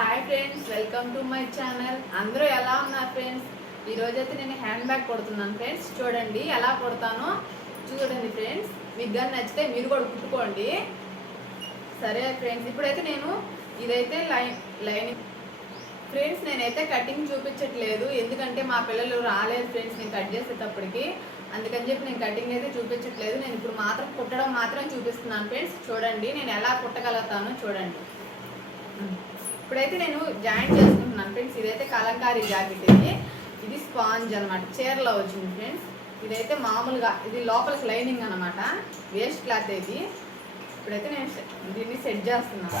Hi friends welcome to my channel అందరూ ఎలా ఉన్నారు ఫ్రెండ్స్ ఈరోజు నేను హ్యాండ్ బ్యాగ్ కొడుతున్నాను ఫ్రెండ్స్ చూడండి ఎలా కొడతానో చూడండి ఫ్రెండ్స్ మీకు కానీ నచ్చితే మీరు కూడా కుట్టుకోండి. సరే ఫ్రెండ్స్ ఇప్పుడైతే నేను ఇదైతే లైన్ లైనింగ్ ఫ్రెండ్స్ నేనైతే కటింగ్ చూపించట్లేదు. ఎందుకంటే మా పిల్లలు రాలేదు ఫ్రెండ్స్ నేను కట్ చేసేటప్పటికి. అందుకని చెప్పి నేను కటింగ్ అయితే చూపించట్లేదు. నేను ఇప్పుడు మాత్రం కుట్టడం మాత్రం చూపిస్తున్నాను ఫ్రెండ్స్ చూడండి నేను ఎలా కుట్టగలుగుతానో చూడండి. ఇప్పుడైతే నేను జాయిన్ చేసుకుంటున్నాను ఫ్రెండ్స్. ఇదైతే కలంకారీ జాకెట్ ఇది. ఇది స్పాంజ్ అనమాట చీరలో వచ్చింది ఫ్రెండ్స్. ఇదైతే మామూలుగా ఇది లోపలికి లైనింగ్ అనమాట వేస్ట్ క్లాత్ ఇది. ఇప్పుడైతే నేను దీన్ని సెట్ చేస్తున్నాను.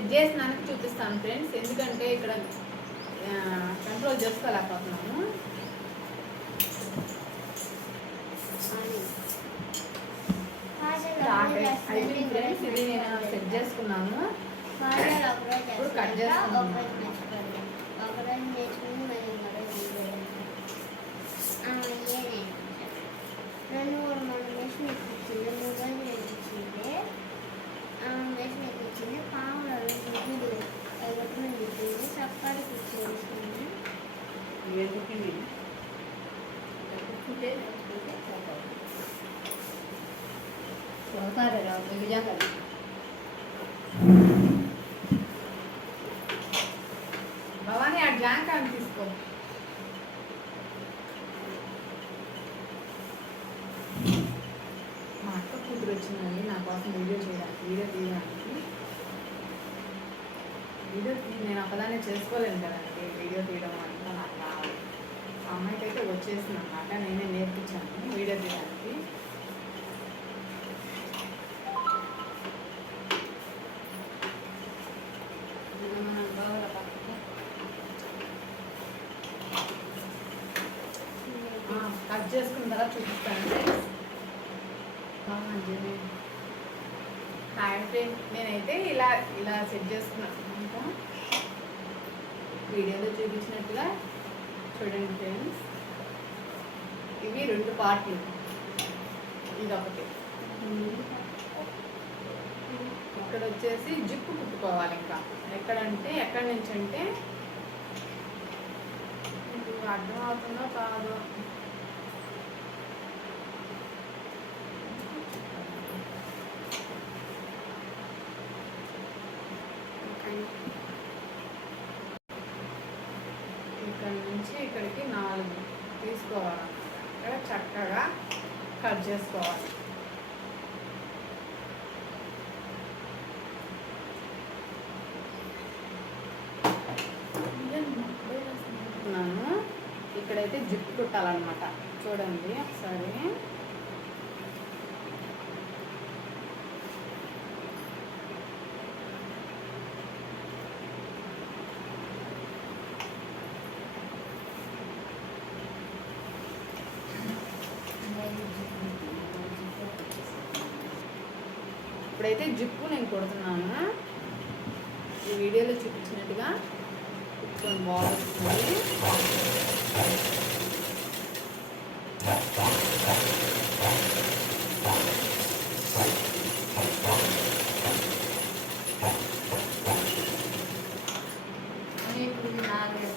సెట్ చేసినానికి చూపిస్తాను ఫ్రెండ్స్. ఎందుకంటే ఇక్కడ కంట్రోల్ చేసుకోలేకపోతున్నాము అయిపోయింది ఫ్రెండ్స్. ఇది నేను సెట్ చేసుకున్నాను. ఇప్పుడు కట్ మరో రెండు మూడు మూడు మెషిన్ ఎక్కించింది ఎక్కించింది మెషిన్ ఎక్కించింది పాములు గుడ్డు ఎగట్టుకుని గుడ్డు సప్పాడికి ఇచ్చేసింది భవానీ ఆ జాంకాన్ని తీసుకో మా అక్క కూతురు వచ్చిందండి నా కోసం వీడియో చేయాలి వీడియో తీయడానికి వీడియో నేను ఒకదాన్ని చేసుకోలేను కదండి. వీడియో తీయడం అంతా నాకు రావాలి ఆ అమ్మాయికి అయితే వచ్చేసింది అనమాట నేనే నేర్పించాను వీడియో తీయడానికి. కట్ చేసుకున్న తర్వాత చూపిస్తాను. ఫ్రెండ్స్ నేనైతే ఇలా ఇలా సెట్ చేసుకున్నాను ఇంకా వీడియోలో చూపించినట్టుగా చూడండి ఫ్రెండ్స్ ఇవి రెండు పార్ట్లు. ఇది ఒకటి ఇక్కడ వచ్చేసి జిప్పు కుట్టుకోవాలి ఇంకా. ఎక్కడంటే ఎక్కడి నుంచి అంటే మీకు అర్థం అవుతుందో కాదో. ఇక్కడ నుంచి ఇక్కడికి నాలుగు తీసుకోవాలి. ఇక్కడ చక్కగా కట్ చేసుకోవాలి. ఇక్కడైతే జిప్పు కుట్టాలన్నమాట. చూడండి ఒకసారి. ఇప్పుడైతే జిప్పు నేను కొడుతున్నాను. ఈ వీడియోలో చూపించినట్టుగా కుట్టుకొని బాగుంది నాలుగు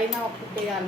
పైన ఒక కుట్టేయాలి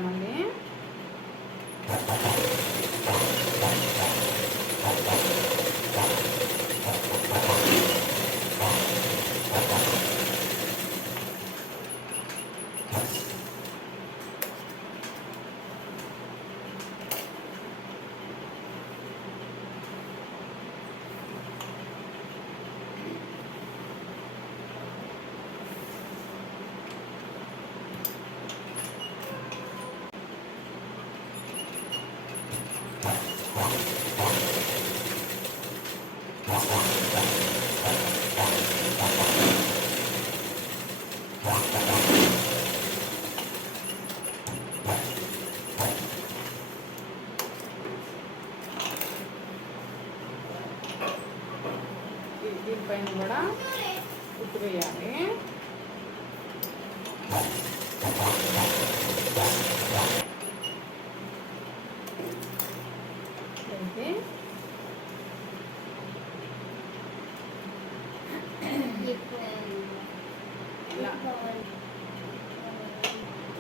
దీనిపైన కూడా కుట్టు వేయాలి.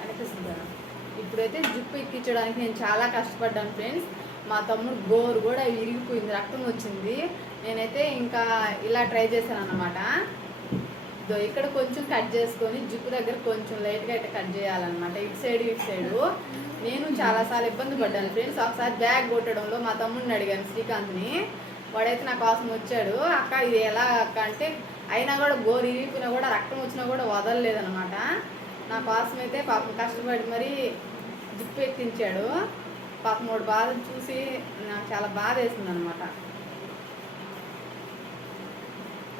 అనిపిస్తుందా? ఇప్పుడైతే జిప్పు ఎక్కించడానికి నేను చాలా కష్టపడ్డాను ఫ్రెండ్స్. మా తమ్ముడు గోరు కూడా విరిగిపోయింది రక్తం వచ్చింది. నేనైతే ఇంకా ఇలా ట్రై చేశాను అనమాట ఇక్కడ కొంచెం కట్ చేసుకొని జిప్పు దగ్గర కొంచెం లైట్గా అయితే కట్ చేయాలన్నమాట. ఇటు సైడ్ ఇటు సైడు. నేను చాలాసార్లు ఇబ్బంది పడ్డాను ఫ్రెండ్స్. ఒకసారి బ్యాగ్ కొట్టడంలో మా తమ్ముడిని అడిగాను శ్రీకాంత్ని. వాడైతే నా కోసం వచ్చాడు. అక్క ఇది ఎలా అక్క? అంటే అయినా కూడా గోరు ఇరిగిపోయినా కూడా రక్తం వచ్చినా కూడా వదలలేదనమాట నా కోసం అయితే పాపం కష్టపడి మరి జిప్పు ఎక్కించాడు. పాపం మూడు బాధ చూసి నాకు చాలా బాధ వేసింది అనమాట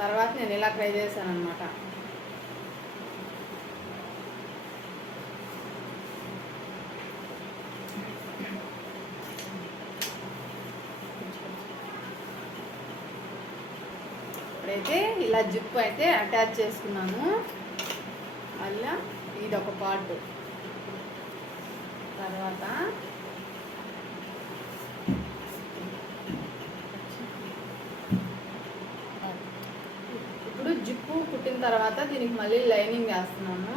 తర్వాత నేను ఇలా ట్రై చేశాను అనమాట ఇప్పుడైతే ఇలా జిప్ అయితే అటాచ్ చేసుకున్నాను. మళ్ళీ ఇది ఒక పార్ట్ తర్వాత ఇప్పుడు జిప్పు కుట్టిన తర్వాత దీనికి మళ్ళీ లైనింగ్ వేస్తున్నాము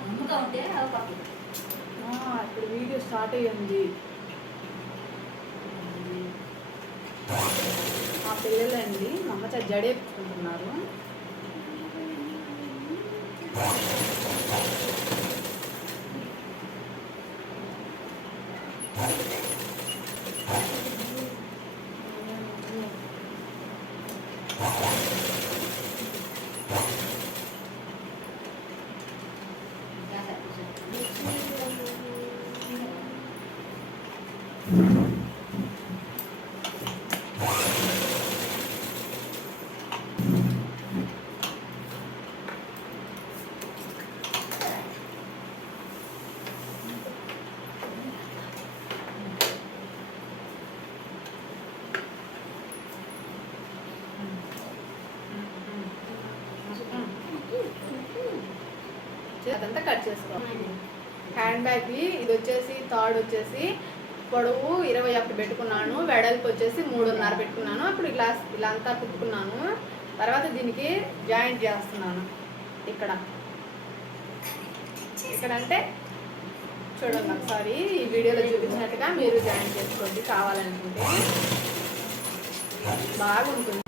అమ్ముతా ఉంటే అవి పక్కన ఆ, ఇప్పుడు వీడియో స్టార్ట్ అయ్యింది. మా పిల్లలండి మా అమ్మ చ జడేపుకుంటున్నారు అదంతా కట్ చేసుకోవాలి హ్యాండ్ బ్యాగ్కి ఇది వచ్చేసి థర్డ్ వచ్చేసి పొడవు ఇరవై ఒకటి పెట్టుకున్నాను వెడల్పు వచ్చేసి మూడున్నర పెట్టుకున్నాను అప్పుడు ఇలా ఇలా అంతా కుట్టుకున్నాను. తర్వాత దీనికి జాయింట్ చేస్తున్నాను ఇక్కడ. ఇక్కడ అంటే చూడండి ఒకసారి ఈ వీడియోలో చూపించినట్టుగా మీరు జాయింట్ చేసుకోండి కావాలనుకుంటే. బాగుంటుంది.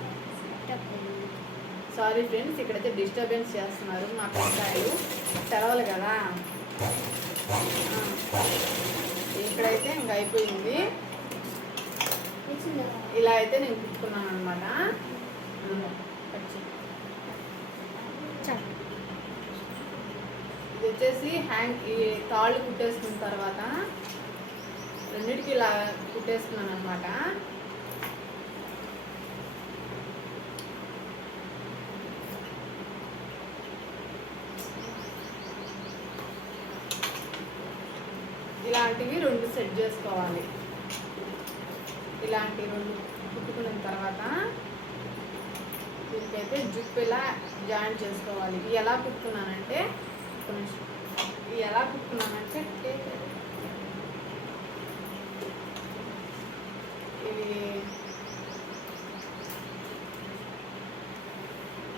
సారీ ఫ్రెండ్స్ ఇక్కడైతే డిస్టర్బెన్స్ చేస్తున్నారు మా పిల్లకాయలు సెలవులు కదా. ఇక్కడైతే ఇంకా అయిపోయింది. ఇలా అయితే నేను కుట్టుకున్నాను అనమాట ఇది వచ్చేసి హ్యాంగ్ ఈ తాళ్ళు కుట్టేసుకున్న తర్వాత రెండింటికి ఇలా కుట్టేసుకున్నాను అనమాట ఇలాంటివి రెండు సెట్ చేసుకోవాలి. ఇలాంటి రెండు కుట్టుకున్న తర్వాత దీనికైతే జిప్ ఇలా జాయిన్ చేసుకోవాలి? ఇవి ఎలా కుట్టుకున్నానంటే ఒక్క ఎలా కుట్టుకున్నానంటే ఇది it.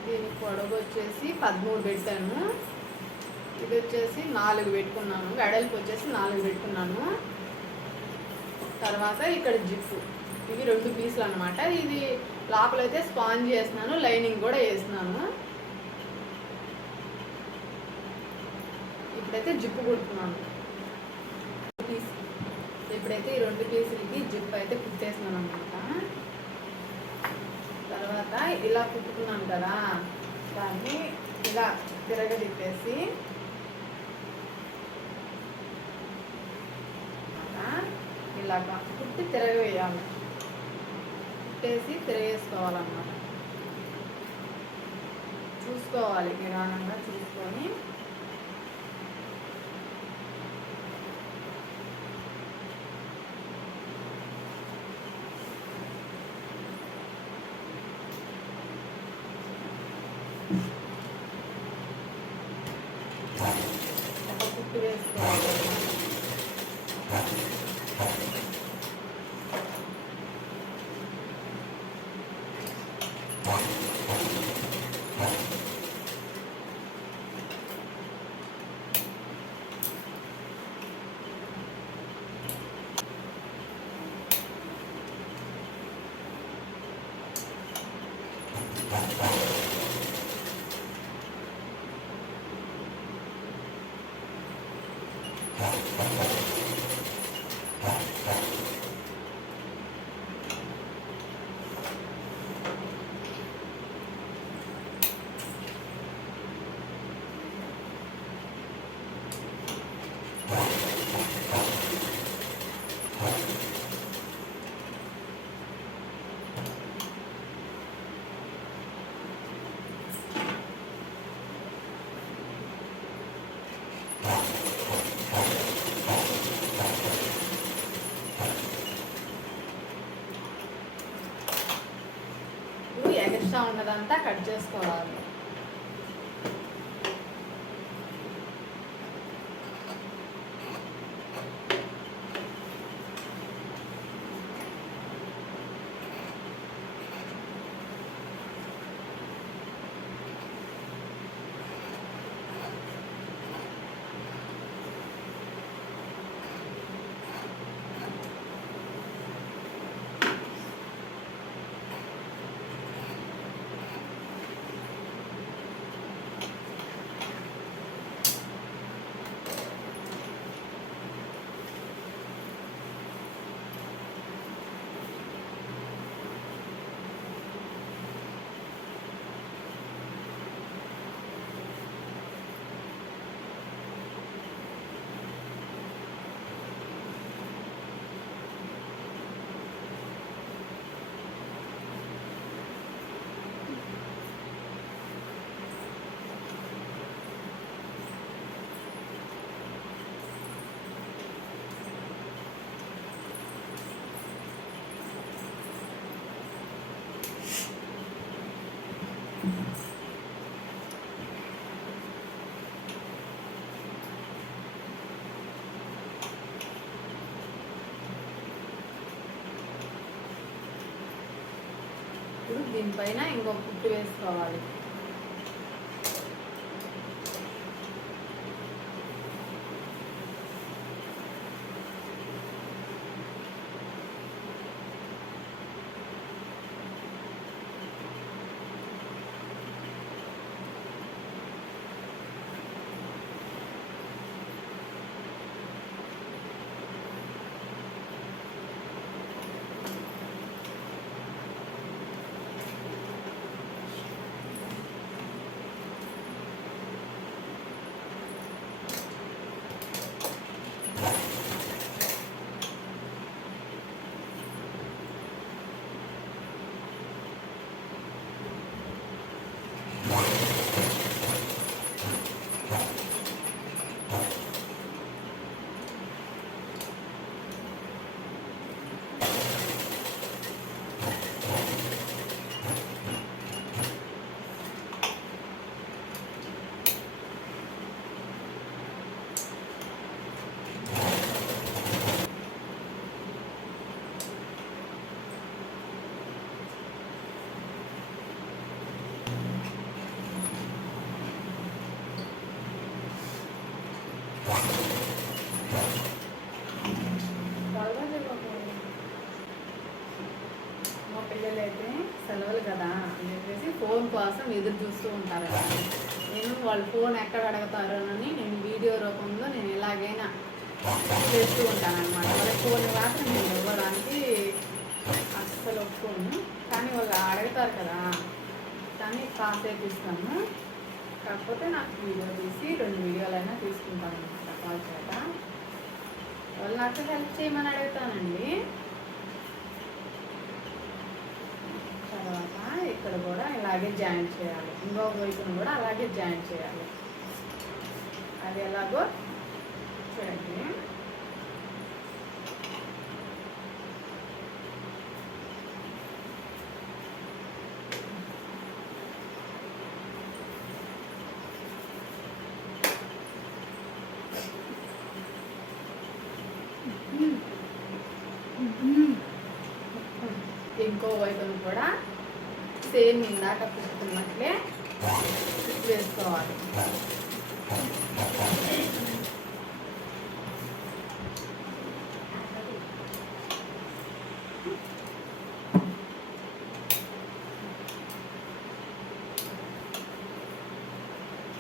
దీని పొడవు వచ్చేసి పదమూడు పెట్టాను. ఇది వచ్చేసి నాలుగు పెట్టుకున్నాను. వెడల్పు వచ్చేసి నాలుగు పెట్టుకున్నాను. తర్వాత ఇక్కడ జిప్పు. ఇవి రెండు పీసులు అనమాట ఇది లోపలైతే స్పాంజ్ చేస్తున్నాను లైనింగ్ కూడా వేస్తున్నాను. ఇప్పుడైతే జిప్పు కుడుతున్నాను. పీస్. ఇప్పుడైతే ఈ రెండు పీసులకి జిప్ అయితే కుట్టేస్తున్నాను అనమాట తర్వాత ఇలా కుట్టుకున్నాను కదా. దాన్ని ఇలా తిరగదిప్పేసి ఇలాగా కుట్టి తిరగవేయాలి కుట్టేసి తిరగేసుకోవాలన్నమాట చూసుకోవాలి నిదానంగా చూసుకొని ఒక కుట్టు వేసుకోవాలి ఇప్పుడు ఎక్స్ట్రా ఉన్నదంతా కట్ చేసుకోవాలి. ఇప్పుడు దీనిపైన ఇంకొక పుట్టు వేసుకోవాలి. చూస్తూ ఉంటారు కదా. నేను వాళ్ళు ఫోన్ ఎక్కడ అడుగుతారు అని నేను వీడియో రూపంలో నేను ఎలాగైనా చేస్తూ ఉంటాను అనమాట వాళ్ళ ఫోన్ మాత్రం నేను ఇవ్వడానికి అస్సలు ఒప్పుకోను. కానీ వాళ్ళు అడుగుతారు కదా కానీ కాసేపు ఇస్తాను. కాకపోతే నాకు వీడియో తీసి రెండు వీడియోలైనా తీసుకుంటాను అనమాట వాళ్ళ చేత వాళ్ళు నాకు హెల్ప్ చేయమని అడుగుతానండి. తర్వాత ఇక్కడ కూడా ఇలాగే జాయిన్ చేయాలి. ఇంకొక వైపును కూడా అలాగే జాయిన్ చేయాలి. అది ఎలాగో చూడండి. ఇంకో వైపును కూడా సేమ్ ఇందాక కుట్టుకున్నట్లే కుట్టు వేసుకోవాలి.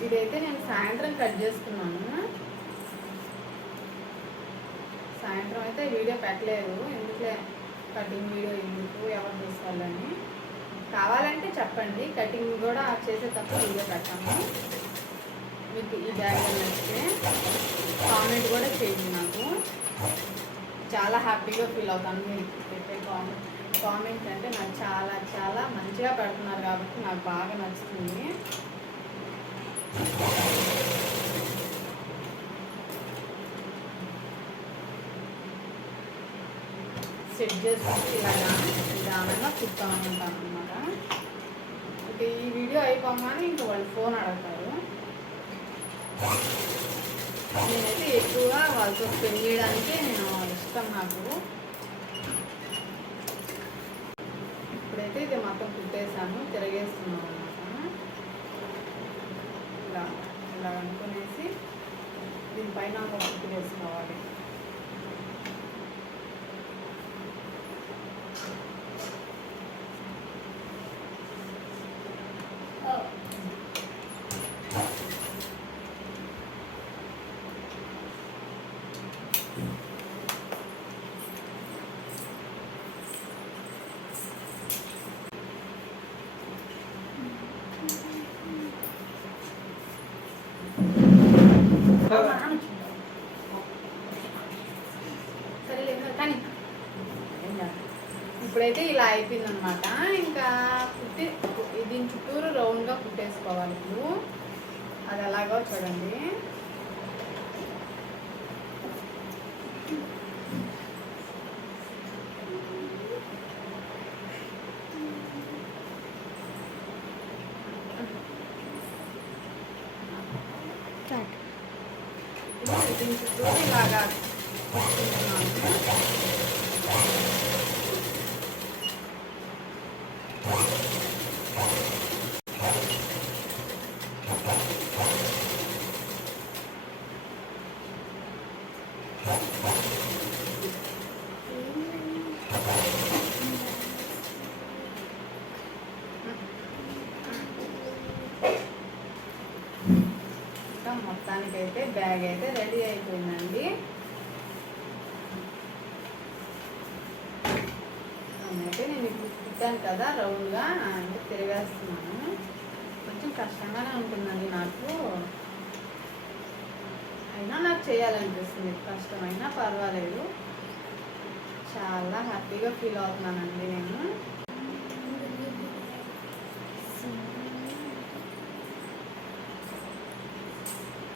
ఇదైతే నేను సాయంత్రం కట్ చేసుకున్నాను. సాయంత్రం అయితే వీడియో పెట్టలేదు. ఎందుకులే? కటింగ్ వీడియో ఎందుకు? ఎవరు చూసుకోవాలని కావాలంటే చెప్పండి. కటింగ్ కూడా చేసేటప్పుడు ఇదే పెట్టాము మీకు ఈ బ్యాగ్ నచ్చితే కామెంట్ కూడా చేయండి నాకు. చాలా హ్యాపీగా ఫీల్ అవుతాను మీరు పెట్టే కామెంట్. కామెంట్ అంటే నాకు చాలా చాలా మంచిగా పెడుతున్నారు కాబట్టి నాకు బాగా నచ్చుతుంది. సెట్ చేసుకుంటే ఇలాగా. నిదానంగా కుడతా ఉంటాను అనమాట ఓకే ఈ వీడియో అయిపోగానే ఇంకా వాళ్ళు ఫోన్ అడుగుతారు. నేనైతే ఎక్కువగా వాళ్ళతో స్పెండ్ చేయడానికి నేను ఇష్టం నాకు. ఇప్పుడైతే ఇది మొత్తం కుట్టేసాను తిరగేస్తున్నాను అనమాట ఇలా ఇలా అనుకునేసి దీనిపైన ఒక కుట్టు వేసుకోవాలి సరేలే ఇంకా కానీ ఇప్పుడైతే ఇలా అయిపోయింది అనమాట ఇంకా కుట్టి దీని చుట్టూరు రౌండ్గా కుట్టేసుకోవాలి ఇప్పుడు. అది ఎలాగో చూడండి ఇప్పుడు దీని చుట్టూరు ఇలాగా కుట్టుకుంటున్నాను. ఇంకా మొత్తానికైతే బ్యాగ్ అయితే రెడీ అయిపోయిందండి. అయితే నేను ఇప్పుడు కుట్టాను కదా రౌండ్గా అంటే తిరగేస్తున్నాను. కొంచెం కష్టంగానే ఉంటుందండి నాకు. అయినా నాకు చేయాలనిపిస్తుంది. కష్టమైనా పర్వాలేదు. చాలా హ్యాపీగా ఫీల్ అవుతున్నానండి నేను.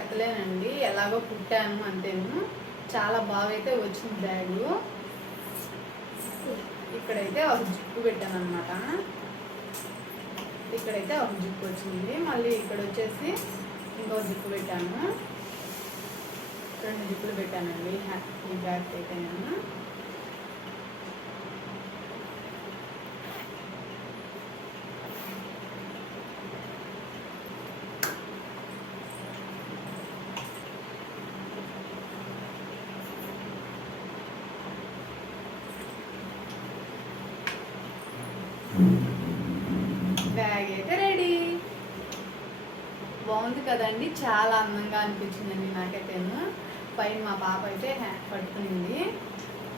అట్లేనండి. ఎలాగో పుట్టాను అంతేను. చాలా బాగా అయితే వచ్చింది బ్యాగు ఇక్కడైతే ఒక జిప్పు పెట్టాను అనమాట ఇక్కడైతే ఒక జిప్పు వచ్చింది. మళ్ళీ ఇక్కడ వచ్చేసి ఇంకో జిప్పు పెట్టాను. రెండు జిప్పులు పెట్టానండి. హ్యాపీ బ్యాగ్ అయితే బ్యాగ్ అయితే రెడీ బాగుంది కదండి. చాలా అందంగా అనిపించిందండి నాకైతేను. పైన మా పాప అయితే హ్యా- పట్టుకునింది.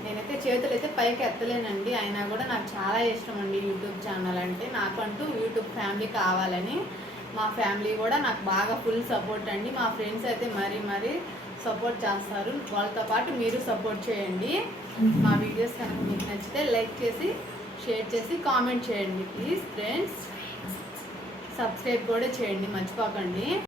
నేనైతే చేతులు అయితే పైకి ఎత్తలేనండి. అయినా కూడా నాకు చాలా ఇష్టం అండి యూట్యూబ్ ఛానల్ అంటే. నాకంటూ యూట్యూబ్ ఫ్యామిలీ కావాలని. మా ఫ్యామిలీ కూడా నాకు బాగా ఫుల్ సపోర్ట్ అండి. మా ఫ్రెండ్స్ అయితే మరీ మరీ సపోర్ట్ చేస్తారు. వాళ్ళతో పాటు మీరు సపోర్ట్ చేయండి. మా వీడియోస్ కనుక మీకు నచ్చితే లైక్ చేసి షేర్ చేసి కామెంట్ చేయండి. Please friends. సబ్స్క్రైబ్ కూడా చేయండి. మర్చిపోకండి.